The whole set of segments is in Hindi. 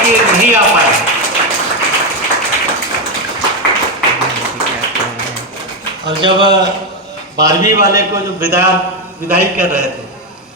कि नहीं आ पाए। और जब 12वीं वाले को जो विदाई कर रहे थे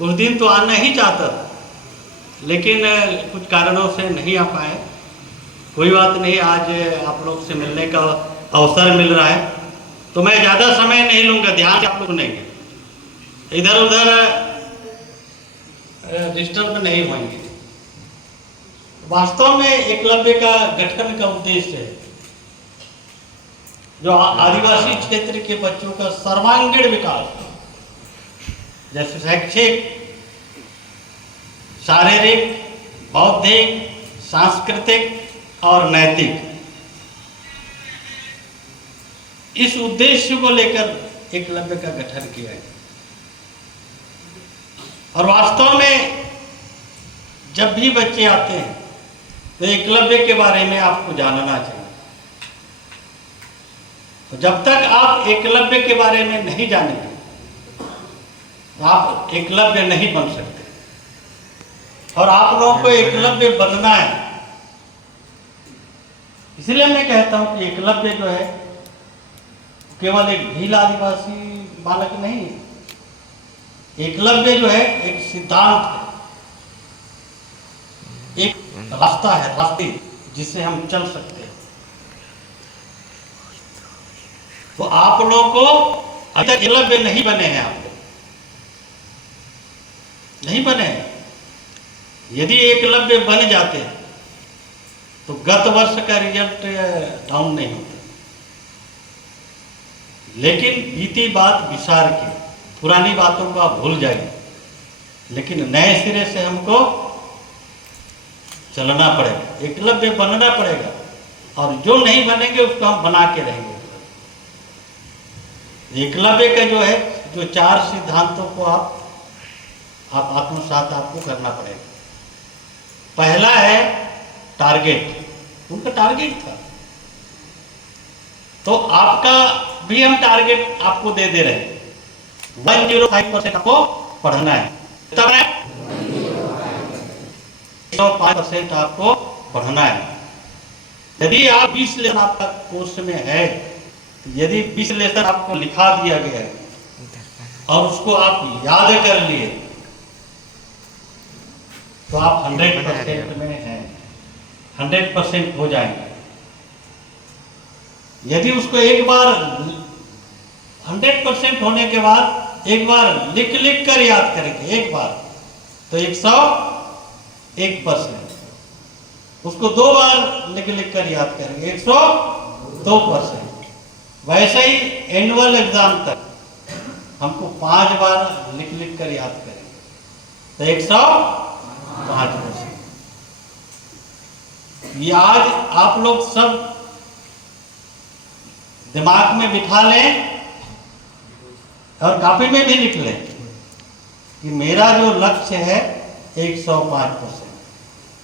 उस दिन तो आना ही चाहता था, लेकिन कुछ कारणों से नहीं आ पाए। कोई बात नहीं, आज आप लोग से मिलने का अवसर मिल रहा है, तो मैं ज़्यादा समय नहीं लूँगा, ध्यान से आप लोग सुनेंगे, इधर उधर डिस्टर्ब नहीं होंगे। वास्तव में एकलव्य का गठन का उद्देश्य है जो आदिवासी क्षेत्र के बच्चों का सर्वांगीण विकास, जैसे शैक्षिक, शारीरिक, बौद्धिक, सांस्कृतिक और नैतिक, इस उद्देश्य को लेकर एकलव्य का गठन किया है। और वास्तव में जब भी बच्चे आते हैं तो एकलव्य के बारे में आपको जानना चाहिए। तो जब तक आप एकलव्य के बारे में नहीं जानेंगे तो आप एकलव्य नहीं बन सकते। और आप लोगों को एकलव्य बनना है, इसलिए मैं कहता हूं कि एकलव्य जो है केवल एक भील आदिवासी बालक नहीं है। एकलव्य जो है एक सिद्धांत है, एक रास्ता है, रास्ते जिससे हम चल सकते हैं। तो आप लोगों को अभी तक एकलव्य नहीं बने हैं, आप लोग नहीं बने हैं। यदि एकलव्य बन जाते तो गत वर्ष का रिजल्ट डाउन नहीं होता। लेकिन बीती बात विसार की, पुरानी बातों को आप भूल जाइए, लेकिन नए सिरे से हमको चलना पड़ेगा, एकलव्य बनना पड़ेगा। और जो नहीं बनेंगे उसको हम बना के रहेंगे। एकलव्य का जो है, जो 4 सिद्धांतों को आप आत्मसात आपको करना पड़ेगा। पहला है टारगेट, उनका टारगेट था, तो आपका भी हम टारगेट आपको दे रहे हैं। 105% आपको पढ़ना है, 105% आपको पढ़ना है। यदि आप 20 लेसन आपका कोर्स में है, तो यदि 20 लेसन आपको लिखा दिया गया है और उसको आप याद कर लिए तो आप 100% में हैं, 100% हो जाएंगे। यदि उसको एक बार 100% होने के बाद एक बार लिख कर याद करेंगे एक बार, तो 101%। उसको 2 बार लिख कर याद करेंगे, 102%। वैसे ही एनुअल एग्जाम तक हमको 5 बार लिख कर याद करेंगे, तो 105%। ये आज आप लोग सब दिमाग में बिठा लें और कॉपी में भी लिख लें कि मेरा जो लक्ष्य है 105%।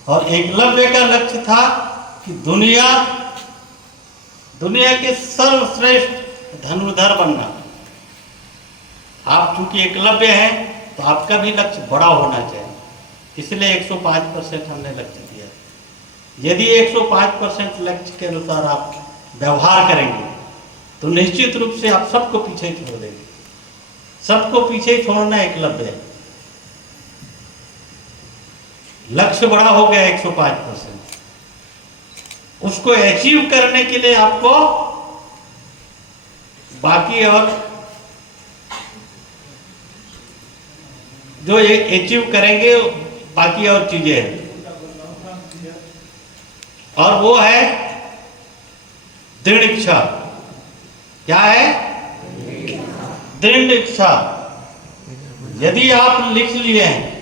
और एकलव्य का लक्ष्य था कि दुनिया के सर्वश्रेष्ठ धनुर्धर बनना। आप चूंकि एकलव्य हैं तो आपका भी लक्ष्य बड़ा होना चाहिए, इसलिए 105% हमने लक्ष्य दिया। यदि 105% लक्ष्य के अनुसार आप व्यवहार करेंगे तो निश्चित रूप से आप सबको पीछे छोड़ देंगे। सबको पीछे छोड़ना एकलव्य है। लक्ष्य बड़ा हो गया 105%, उसको अचीव करने के लिए आपको बाकी और जो ये अचीव करेंगे बाकी और चीजें हैं, और वो है दृढ़ इच्छा। क्या है? दृढ़ इच्छा। यदि आप लिख लिए हैं,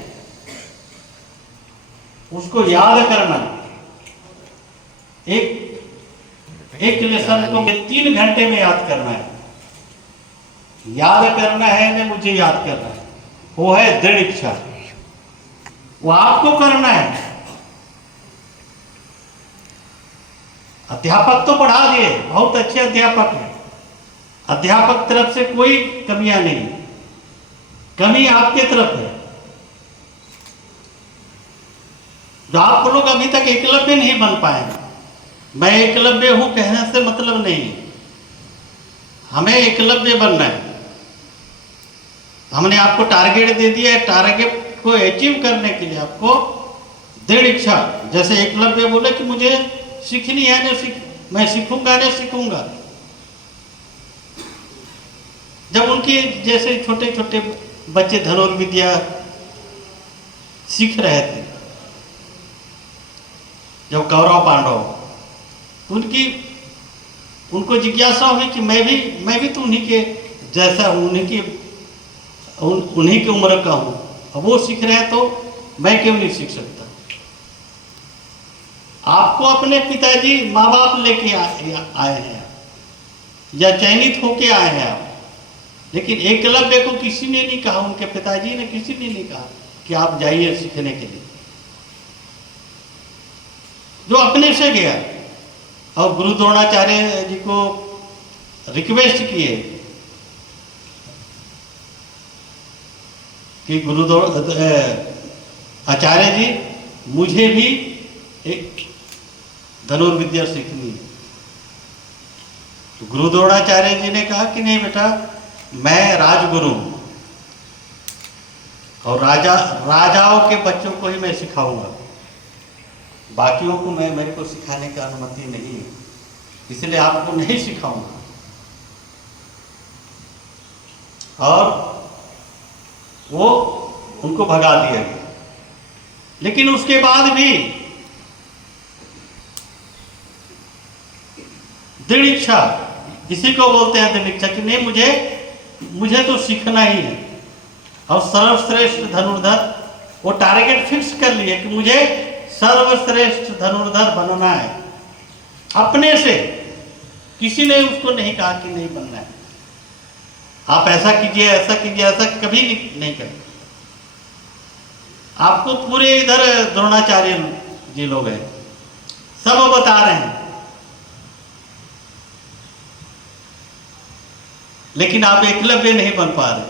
उसको याद करना। एक लेसन को 3 घंटे में याद करना है। याद करना है ना, मुझे याद करना है, वो है दृढ़ इच्छा। वो आपको करना है। अध्यापक तो पढ़ा दिए, बहुत अच्छे अध्यापक हैं, अध्यापक तरफ से कोई कमियां नहीं, कमी आपके तरफ है। जो आप लोग अभी तक एकलव्य नहीं बन पाए। मैं एकलव्य हूं कहने से मतलब नहीं, हमें एकलव्य बनना है। हमने आपको टारगेट दे दिया है, टारगेट को अचीव करने के लिए आपको दृढ़ इच्छा, जैसे एकलव्य बोले कि मुझे सीखनी है ना मैं सीखूंगा ना सीखूंगा। जब उनके जैसे छोटे छोटे बच्चे धनुर्विद्या सीख रहे थे, जब कौरव पांडव, उनको जिज्ञासा हुई कि मैं भी तो उन्हीं के जैसा हूं, उन्हीं की उम्र का हूं। अब वो सीख रहे हैं तो मैं क्यों नहीं सीख सकता। आपको अपने पिताजी माँ बाप लेके आए हैं या चयनित होके आए हैं आप, लेकिन एकलव्य को किसी ने नहीं कहा, उनके पिताजी ने किसी ने नहीं कहा कि आप जाइए सीखने के लिए। जो अपने से गया और गुरु द्रोणाचार्य जी को रिक्वेस्ट किए कि आचार्य जी मुझे भी एक धनुर्विद्या सीखनी है। तो गुरु द्रोणाचार्य जी ने कहा कि नहीं बेटा, मैं राजगुरु हूं और राजाओं के बच्चों को ही मैं सिखाऊंगा, बाकियों को मेरे को सिखाने की अनुमति नहीं है, इसलिए आपको नहीं सिखाऊंगा। और वो उनको भगा दिया गया। लेकिन उसके बाद भी दृढ़ इच्छा, इसी को बोलते हैं दृढ़ इच्छा कि नहीं मुझे तो सीखना ही है। और सर्वश्रेष्ठ धनुर्धर, वो टारगेट फिक्स कर लिए कि मुझे सर्वश्रेष्ठ धनुर्धर बनना है। अपने से, किसी ने उसको नहीं कहा कि नहीं बनना है, आप ऐसा कीजिए ऐसा कीजिए, ऐसा कभी नहीं करें। आपको पूरे इधर द्रोणाचार्य जी लोग हैं, सब बता रहे हैं, लेकिन आप एकलव्य नहीं बन पा रहे।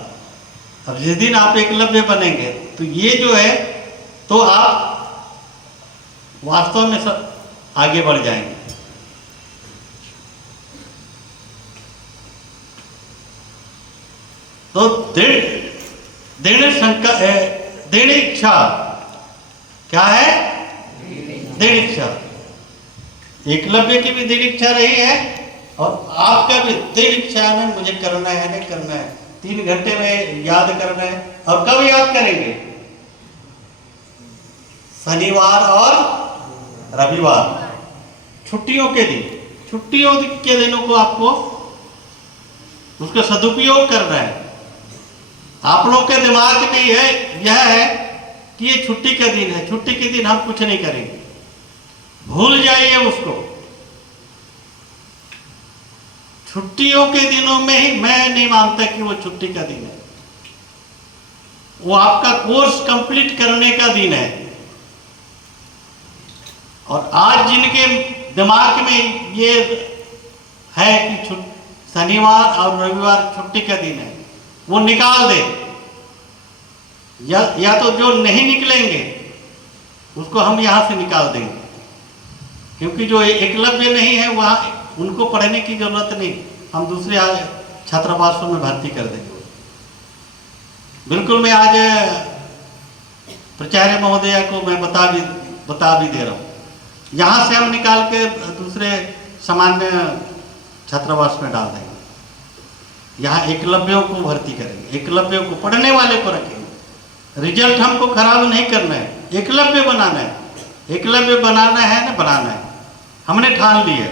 अब जिस दिन आप एकलव्य बनेंगे तो ये जो है, तो आप वास्तव में सब आगे बढ़ जाएंगे। तो दृढ़ इच्छा क्या है? दृढ़ इच्छा। एकलव्य की भी दृढ़ इच्छा रही है और आपका भी दृढ़ इच्छा है, मुझे करना है नहीं करना है, 3 घंटे में याद करना है। और कब याद करेंगे? शनिवार और रविवार, छुट्टियों के दिन। छुट्टियों के दिनों को आपको उसका सदुपयोग करना है। आप लोगों के दिमाग में यह है कि ये छुट्टी का दिन है, छुट्टी के दिन हम कुछ नहीं करेंगे, भूल जाइए उसको। छुट्टियों के दिनों में ही मैं नहीं मानता कि वो छुट्टी का दिन है, वो आपका कोर्स कंप्लीट करने का दिन है। और आज जिनके दिमाग में ये है कि शनिवार और रविवार छुट्टी का दिन है, वो निकाल दे, या तो जो नहीं निकलेंगे उसको हम यहां से निकाल देंगे, क्योंकि जो एकलव्य नहीं है वहां उनको पढ़ने की जरूरत नहीं, हम दूसरे छात्रावासों में भर्ती कर देंगे। बिल्कुल, मैं आज प्राचार्य महोदया को मैं बता भी दे रहा हूँ, यहाँ से हम निकाल के दूसरे सामान्य छात्रावास में डाल देंगे। यहाँ एकलव्यों को भर्ती करेंगे, एकलव्यों को, पढ़ने वाले को रखेंगे। रिजल्ट हमको खराब नहीं करना है, एकलव्य बनाना है। एकलव्य बनाना है ना, बनाना है, हमने ठान लिया।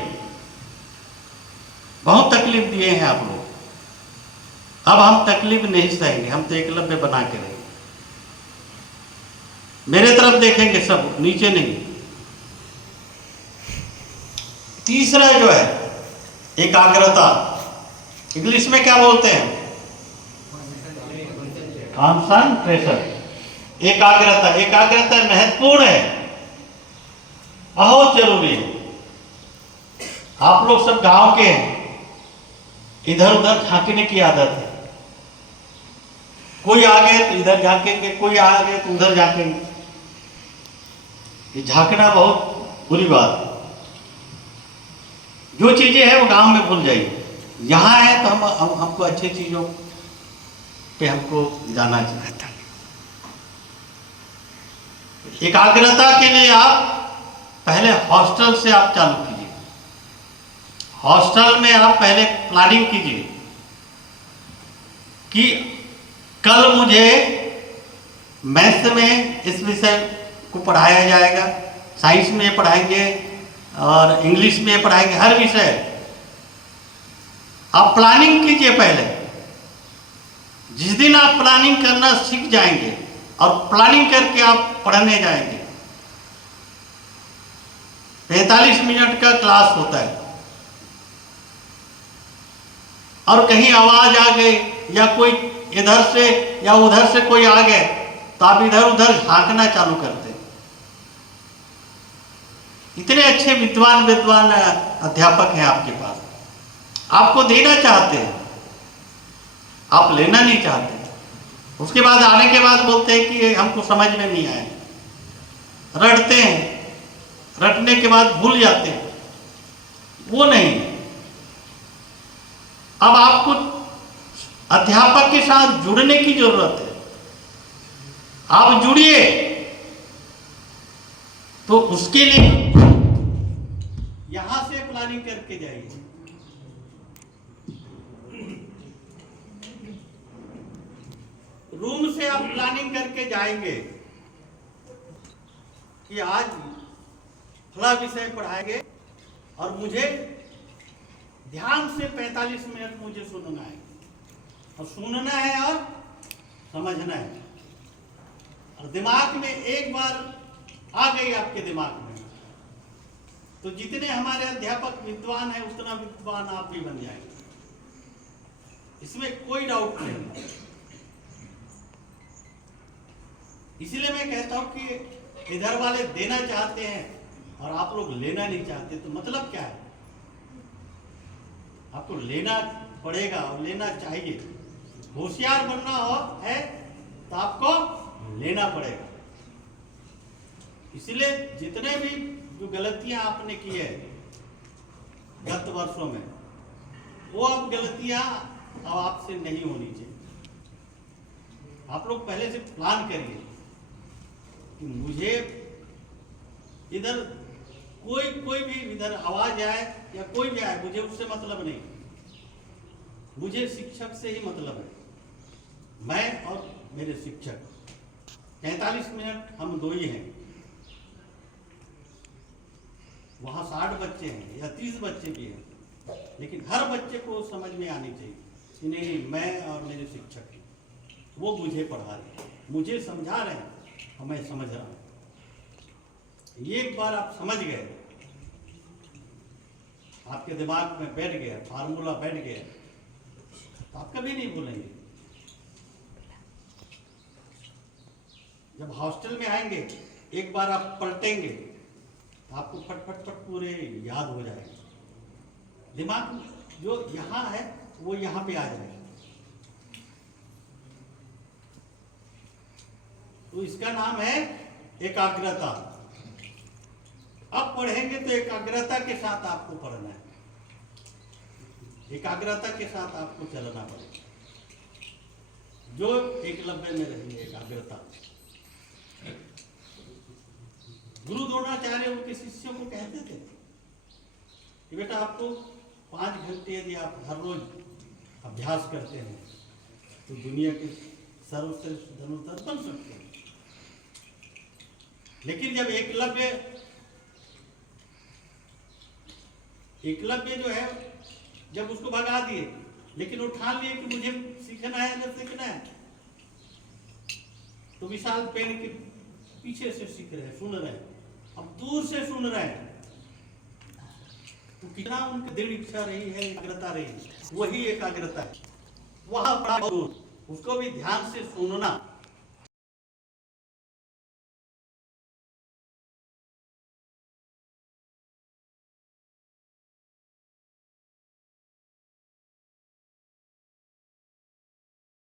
बहुत तकलीफ दिए हैं आप लोग, अब हम तकलीफ नहीं सहेंगे, हम तो एकलव्य बना के रहेंगे। मेरे तरफ देखेंगे सब, नीचे नहीं। तीसरा जो है एकाग्रता, इंग्लिश में क्या बोलते हैं? कॉन्संट्रेशन। एकाग्रता, एकाग्रता महत्वपूर्ण है, बहुत जरूरी है। आप लोग सब गांव के हैं, इधर उधर झांकने की आदत है। कोई आ गए तो इधर झांकेंगे, कोई आ गए तो उधर झांकेंगे। ये झांकना बहुत बुरी बात है। जो चीज़ें हैं वो गांव में भूल जाइए, यहाँ है तो हमको अच्छी चीज़ों पे हमको जाना चाहिए। एकाग्रता के लिए आप पहले हॉस्टल से आप चालू कीजिए। हॉस्टल में आप पहले प्लानिंग कीजिए कि कल मुझे मैथ्स में इस विषय को पढ़ाया जाएगा, साइंस में पढ़ाएंगे और इंग्लिश में पढ़ाएंगे, हर विषय आप प्लानिंग कीजिए पहले। जिस दिन आप प्लानिंग करना सीख जाएंगे और प्लानिंग करके आप पढ़ने जाएंगे, 45 मिनट का क्लास होता है और कहीं आवाज आ गई या कोई इधर से या उधर से कोई आ गए तो आप इधर उधर झांकना चालू करते हैं। इतने अच्छे विद्वान अध्यापक हैं आपके पास, आपको देना चाहते हैं, आप लेना नहीं चाहते। उसके बाद आने के बाद बोलते हैं कि हमको समझ में नहीं आया, रटते हैं, रटने के बाद भूल जाते हैं। वो नहीं, अब आपको अध्यापक के साथ जुड़ने की जरूरत है। आप जुड़िए तो उसके लिए यहां से प्लानिंग करके जाइए। रूम से आप प्लानिंग करके जाएंगे कि आज थोड़ा विषय पढ़ाएंगे और मुझे ध्यान से 45 मिनट मुझे सुनना है, और सुनना है और समझना है। और दिमाग में एक बार आ गई आपके दिमाग में तो जितने हमारे अध्यापक विद्वान हैं उतना विद्वान आप भी बन जाएंगे, इसमें कोई डाउट नहीं। इसलिए मैं कहता हूं कि इधर वाले देना चाहते हैं और आप लोग लेना नहीं चाहते, तो मतलब क्या है? आपको लेना पड़ेगा और लेना चाहिए। होशियार बनना हो है तो आपको लेना पड़ेगा। इसलिए जितने भी जो गलतियां आपने की है गत वर्षों में, वो अब गलतियां अब आपसे नहीं होनी चाहिए। आप लोग पहले से प्लान करिए कि मुझे इधर कोई भी इधर आवाज आए या कोई भी आए, मुझे उससे मतलब नहीं, मुझे शिक्षक से ही मतलब है। मैं और मेरे शिक्षक 45 मिनट हम दो ही हैं। वहां 60 बच्चे हैं या 30 बच्चे भी हैं, लेकिन हर बच्चे को समझ में आनी चाहिए कि नहीं मैं और मेरे शिक्षक वो मुझे पढ़ा रहे हैं, मुझे समझा रहे हैं और मैं समझ रहा हूं। एक बार आप समझ गए, आपके दिमाग में बैठ गया, फार्मूला बैठ गया, तो आप कभी नहीं भूलेंगे। जब हॉस्टल में आएंगे एक बार आप पलटेंगे तो आपको फट फट फट पूरे याद हो जाएगा। दिमाग जो यहाँ है वो यहाँ पे आ जाएगा। तो इसका नाम है एकाग्रता। अब पढ़ेंगे तो एकाग्रता के साथ आपको पढ़ना है, एकाग्रता के साथ आपको चलना पड़ेगा। जो एकलव्य में रही है एकाग्रता। गुरु द्रोणाचार्य उनके शिष्यों को कहते थे कि बेटा आपको 5 घंटे यदि आप हर रोज अभ्यास करते हैं तो दुनिया के सर्वश्रेष्ठ धनुर्धर बन सकते हैं। लेकिन जब एकलव्य जो है जब उसको भगा दिए, लेकिन वो ठान लिए कि मुझे सीखना है जब सीखना है, तो विशाल पेड़ के पीछे से सीख रहे हैं, सुन रहे हैं, अब दूर से सुन रहे हैं। तो कितना उनकी दृढ़ इच्छा रही है, एकाग्रता रही, वही एकाग्रता है। वहां दूर उसको भी ध्यान से सुनना